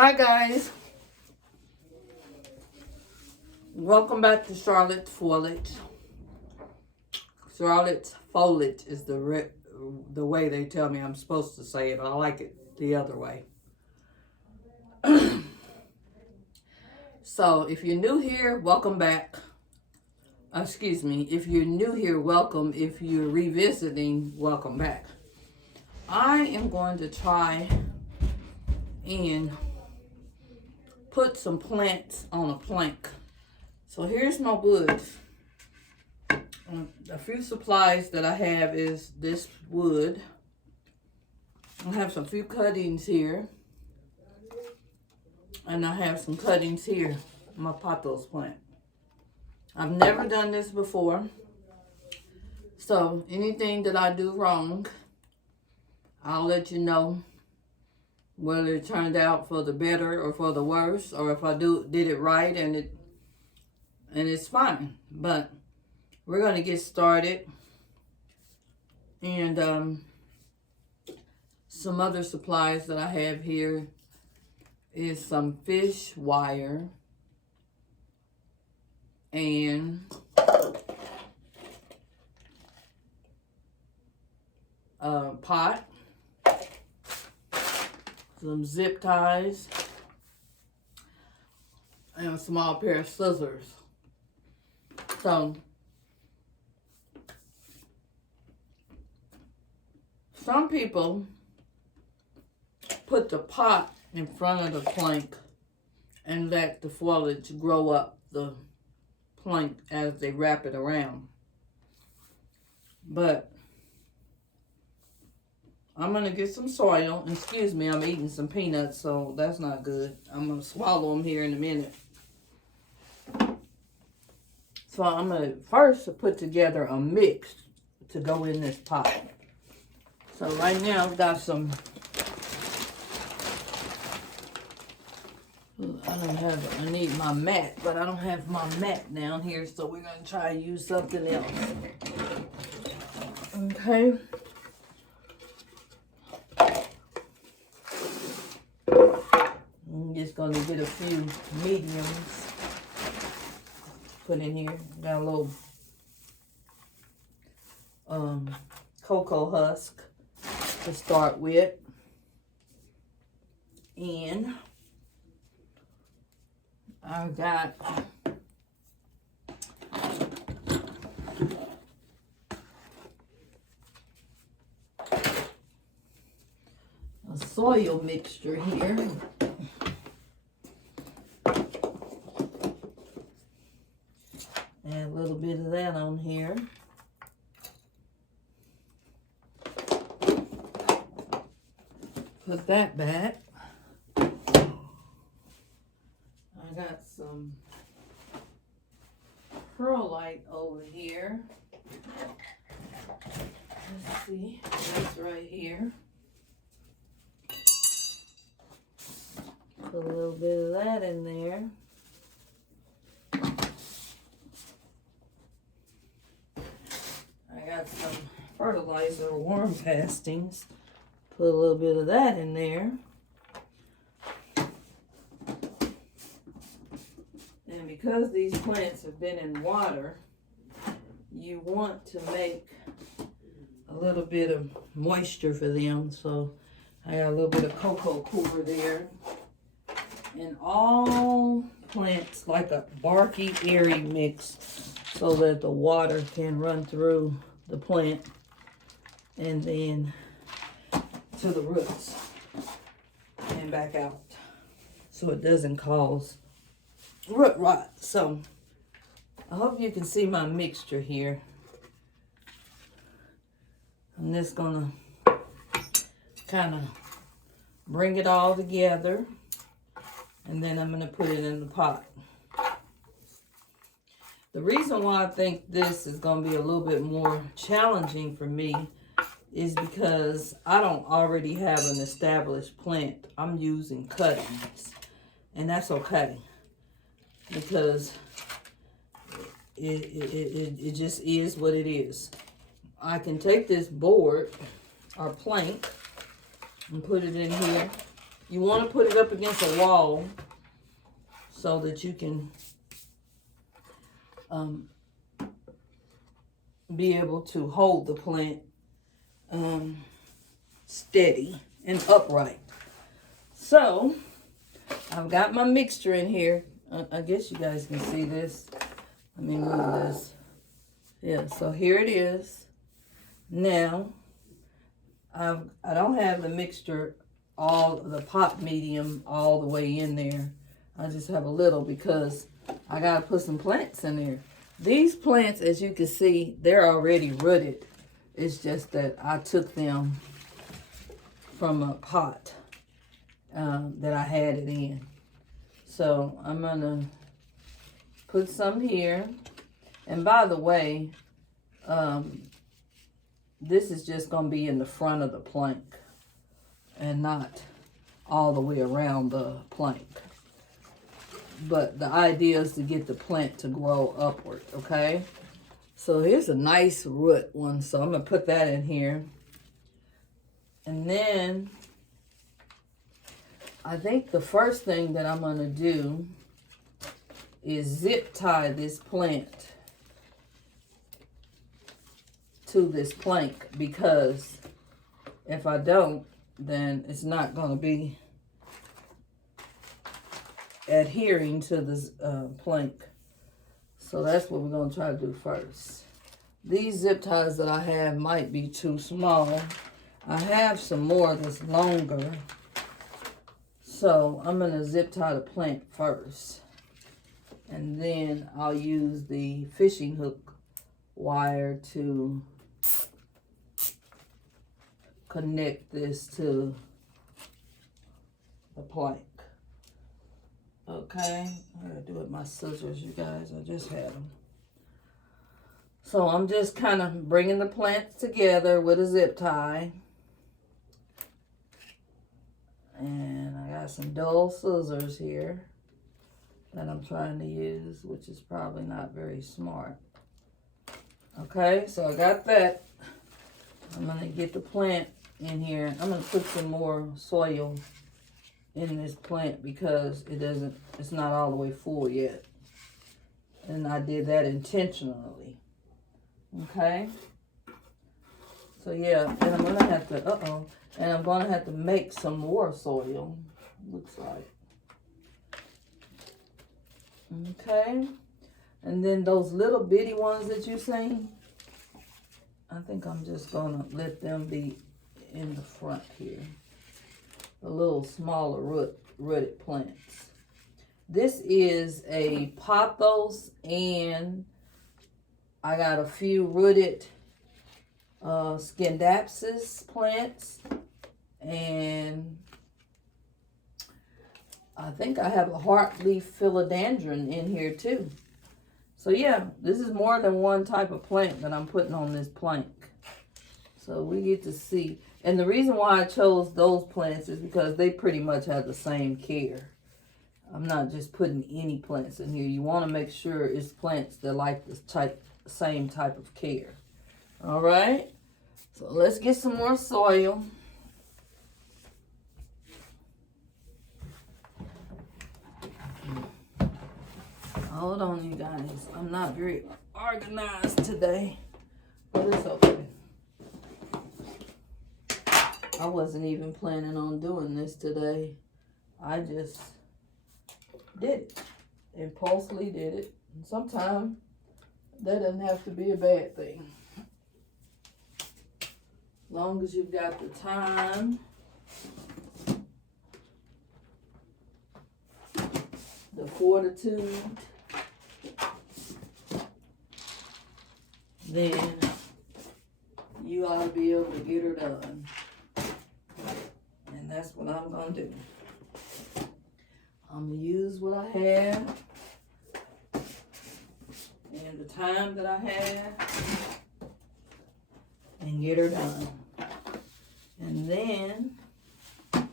Hi guys, welcome back to Charlotte's Foliage. Charlotte's Foliage is the way they tell me I'm supposed to say it. I like it the other way. So if you're new here, welcome back. Excuse me, if you're new here, welcome. If you're revisiting, welcome back. I am going to try and put some plants on a plank. So here's my wood. A few supplies that I have is this wood. I have some few cuttings here. And I have some cuttings here. My pothos plant. I've never done this before. So anything that I do wrong, I'll let you know whether it turned out for the better or for the worse, or if I did it right and it's fine. But we're gonna get started. And some other supplies that I have here is some fish wire and a pot, some zip ties, and a small pair of scissors. So some people put the pot in front of the plank and let the foliage grow up the plank as they wrap it around. But I'm going to get some soil. Excuse me, I'm eating some peanuts, so that's not good. I'm going to swallow them here in a minute. So I'm going to first put together a mix to go in this pot. So right now I've got some, I need my mat, but I don't have my mat down here, so we're going to try to use something else. Okay. I'm just going to get a few mediums put in here. Got a little cocoa husk to start with. And I got a soil mixture here. Add a little bit of that on here. Put that back. I got some perlite over here. Let's see, that's right here. Put a little bit of that in there. I got some fertilizer, worm castings. Put a little bit of that in there. And because these plants have been in water, you want to make a little bit of moisture for them. So I got a little bit of cocoa coir there. And all plants like a barky, airy mix so that the water can run through the plant and then to the roots and back out, so it doesn't cause root rot. So I hope you can see my mixture here. I'm just gonna kind of bring it all together, and then I'm gonna put it in the pot. The reason why I think this is gonna be a little bit more challenging for me is because I don't already have an established plant. I'm using cuttings, and that's okay because it just is what it is. I can take this board or plank and put it in here You want to put it up against a wall so that you can be able to hold the plant steady and upright. So I've got my mixture in here. I guess you guys can see this. Let me move this. Yeah, so here it is. Now, I don't have the mixture, the pot medium all the way in there. I just have a little because I got to put some plants in there. These plants, as you can see, they're already rooted. It's just that I took them from a pot that I had it in. So I'm going to put some here. And by the way, this is just going to be in the front of the plank and not all the way around the plank. But the idea is to get the plant to grow upward, okay? So here's a nice root one, so I'm going to put that in here. And then I think the first thing that I'm going to do is zip tie this plant to this plank, because if I don't, then it's not going to be adhering to this plank. So that's what we're going to try to do first. These zip ties that I have might be too small. I have some more that's longer. So I'm going to zip tie the plant first. And then I'll use the fishing hook wire to connect this to the plank. Okay, I gotta do it with my scissors, you guys. I just had them. So I'm just kind of bringing the plants together with a zip tie. And I got some dull scissors here that I'm trying to use, which is probably not very smart. Okay, so I got that. I'm gonna get the plant in here. I'm gonna put some more soil in this plant because it's not all the way full yet. And I did that intentionally. Okay. So yeah, and I'm gonna have to, and I'm gonna have to make some more soil, looks like. Okay. And then those little bitty ones that you seen, I think I'm just gonna let them be in the front here. The little smaller rooted plants. This is a pothos, and I got a few rooted Scindapsus plants, and I think I have a heartleaf philodendron in here too. So yeah, this is more than one type of plant that I'm putting on this plank. So we get to see. And the reason why I chose those plants is because they pretty much have the same care. I'm not just putting any plants in here. You want to make sure it's plants that like the same type of care. All right. So let's get some more soil. Hold on, you guys. I'm not very organized today, but it's okay. I wasn't even planning on doing this today. I just did it. Impulsively did it. And sometimes that doesn't have to be a bad thing. As long as you've got the time, the fortitude, then you ought to be able to get her done. And that's what I'm going to do. I'm going to use what I have and the time that I have and get her done. And then I'm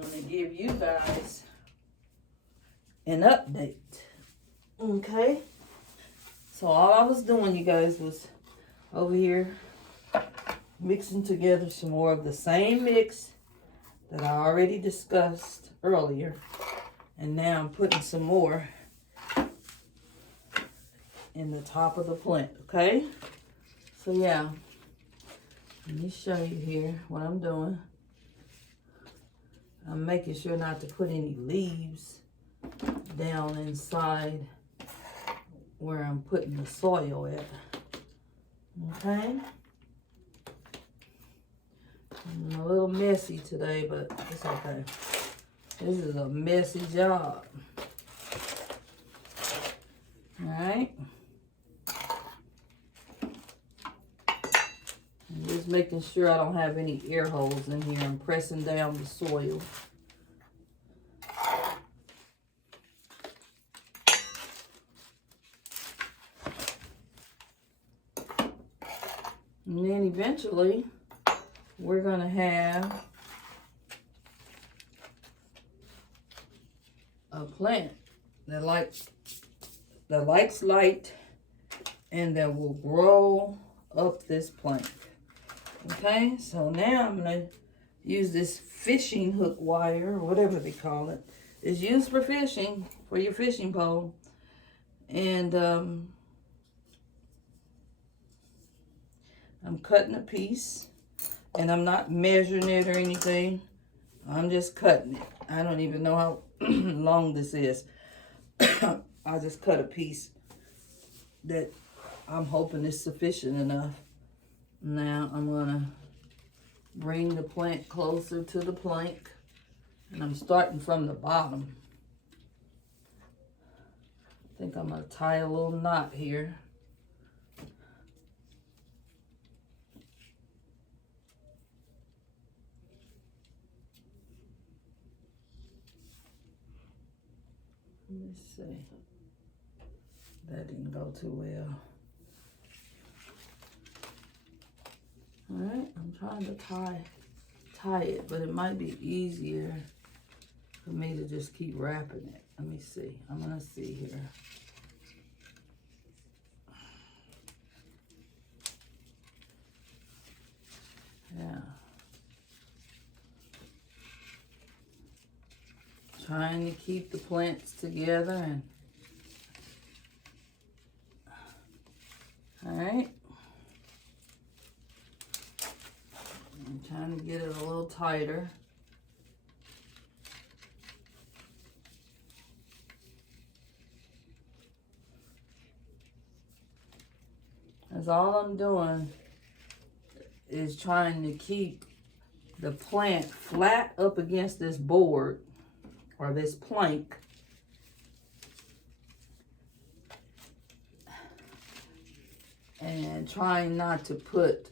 going to give you guys an update. Okay? So all I was doing, you guys, was over here mixing together some more of the same mix that I already discussed earlier. And now I'm putting some more in the top of the plant, okay? So yeah, let me show you here what I'm doing. I'm making sure not to put any leaves down inside where I'm putting the soil at, okay? I'm a little messy today, but it's okay. This is a messy job. All right. I'm just making sure I don't have any air holes in here. I'm pressing down the soil. And then eventually, we're gonna have a plant that likes light and that will grow up this plank. Okay, so now I'm gonna use this fishing hook wire, or whatever they call it. It's used for fishing, for your fishing pole. And I'm cutting a piece, and I'm not measuring it or anything. I'm just cutting it. I don't even know how long this is. I just cut a piece that I'm hoping is sufficient enough. Now I'm gonna bring the plant closer to the plank, and I'm starting from the bottom. I think I'm gonna tie a little knot here. Let's see. That didn't go too well. All right, I'm trying to tie it, but it might be easier for me to just keep wrapping it. Let me see. I'm gonna see here. Yeah. Trying to keep the plants together and all right. I'm trying to get it a little tighter. That's all I'm doing is trying to keep the plant flat up against this board or this plank. And trying not to put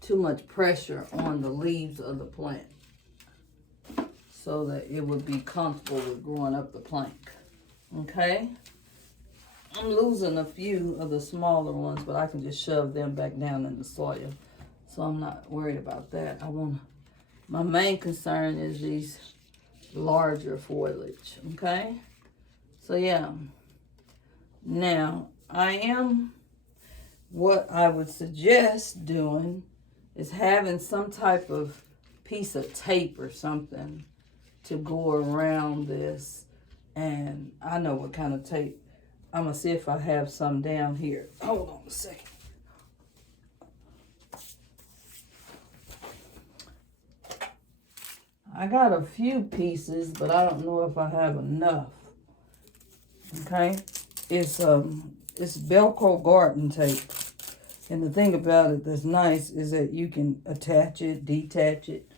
too much pressure on the leaves of the plant so that it would be comfortable with growing up the plank. Okay? I'm losing a few of the smaller ones, but I can just shove them back down in the soil. So I'm not worried about that. My main concern is these larger foliage, okay? So yeah. Now, what I would suggest doing is having some type of piece of tape or something to go around this. And I know what kind of tape. I'm going to see if I have some down here. Hold on a second. I got a few pieces, but I don't know if I have enough. Okay? It's Velcro garden tape. And the thing about it that's nice is that you can attach it, detach it,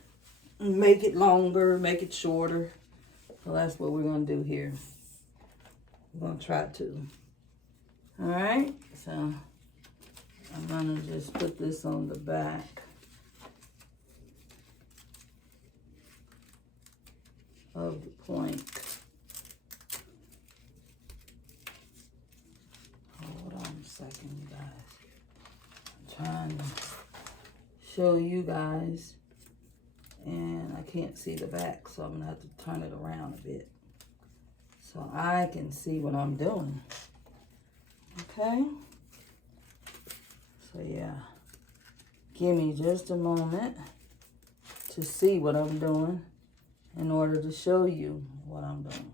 make it longer, make it shorter. So that's what we're going to do here. We're going to try to. All right. So I'm going to just put this on the back of the plank. Hold on a second, you guys. I'm trying to show you guys, and I can't see the back, so I'm gonna have to turn it around a bit so I can see what I'm doing. Okay? So yeah, give me just a moment to see what I'm doing in order to show you what I'm doing.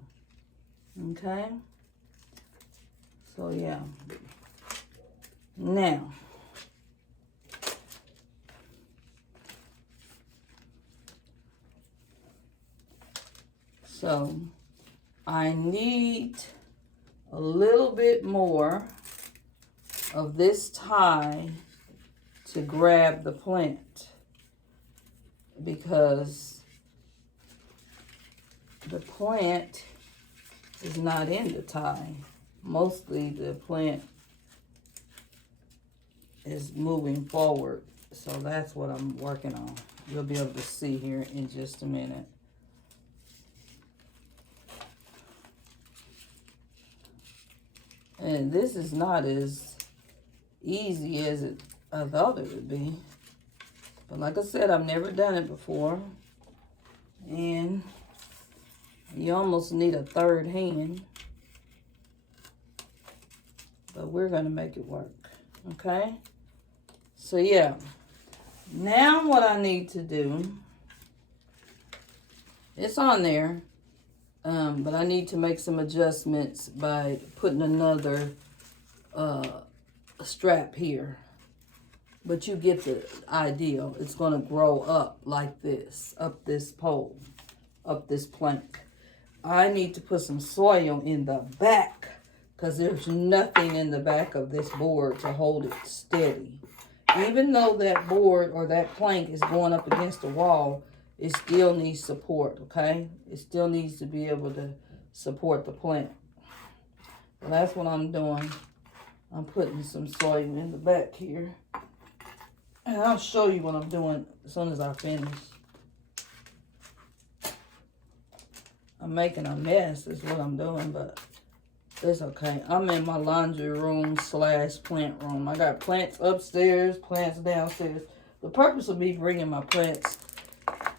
Okay? So, yeah. Now, so I need a little bit more of this tie to grab the plant, because the plant is not in the tie. Mostly the plant is moving forward. So that's what I'm working on. You'll be able to see here in just a minute. And this is not as easy as I thought it would be. But like I said, I've never done it before. And you almost need a third hand. But we're going to make it work. Okay? So, yeah. Now what I need to do, it's on there. But I need to make some adjustments by putting another strap here. But you get the idea. It's going to grow up like this, up this pole, up this plank. I need to put some soil in the back, because there's nothing in the back of this board to hold it steady. Even though that board or that plank is going up against the wall, it still needs support, okay? It still needs to be able to support the plant. And that's what I'm doing. I'm putting some soil in the back here. And I'll show you what I'm doing as soon as I finish. I'm making a mess is what I'm doing, but it's okay. I'm in my laundry room / plant room. I got plants upstairs, plants downstairs. The purpose of me bringing my plants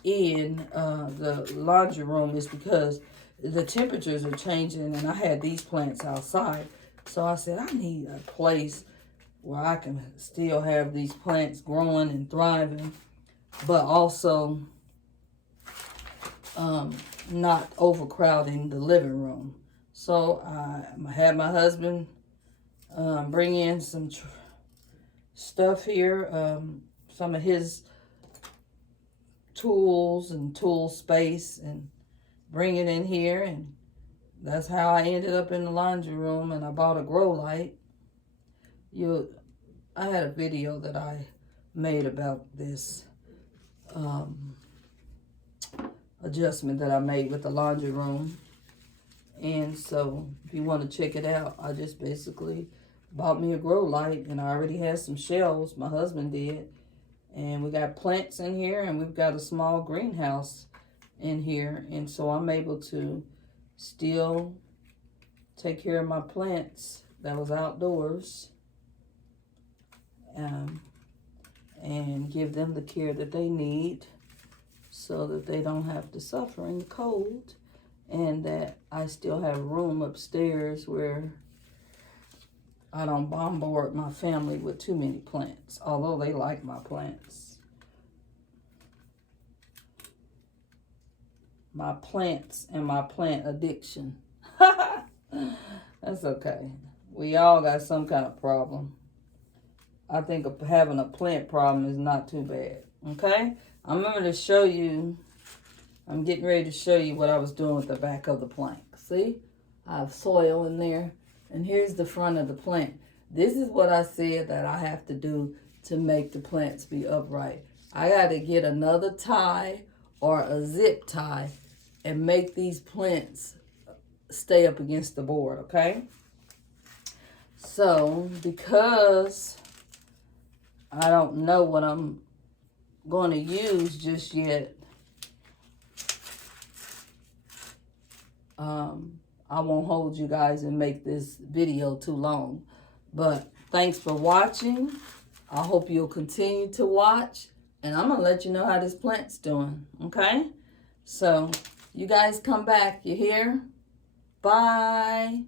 in the laundry room is because the temperatures are changing, and I had these plants outside. So I said, I need a place where I can still have these plants growing and thriving, but also not overcrowding the living room. So I had my husband bring in some stuff here, some of his tools and tool space, and bring it in here. And that's how I ended up in the laundry room. And I bought a grow light. I had a video that I made about this adjustment that I made with the laundry room. And so if you want to check it out, I just basically bought me a grow light, and I already had some shelves. My husband did. And we got plants in here, and we've got a small greenhouse in here. And so I'm able to still take care of my plants that was outdoors, and give them the care that they need so that they don't have to suffer in the cold, and that I still have room upstairs where I don't bombard my family with too many plants, although they like my plants. My plants and my plant addiction. That's okay. We all got some kind of problem. I think having a plant problem is not too bad. Okay? I'm going to show you, I'm getting ready to show you what I was doing with the back of the plank. See? I have soil in there. And here's the front of the plant. This is what I said that I have to do to make the plants be upright. I got to get another tie or a zip tie and make these plants stay up against the board, okay? So, because I don't know what I'm going to use just yet, I won't hold you guys and make this video too long. But thanks for watching. I hope you'll continue to watch. And I'm going to let you know how this plant's doing. Okay? So, you guys come back. You hear? Bye.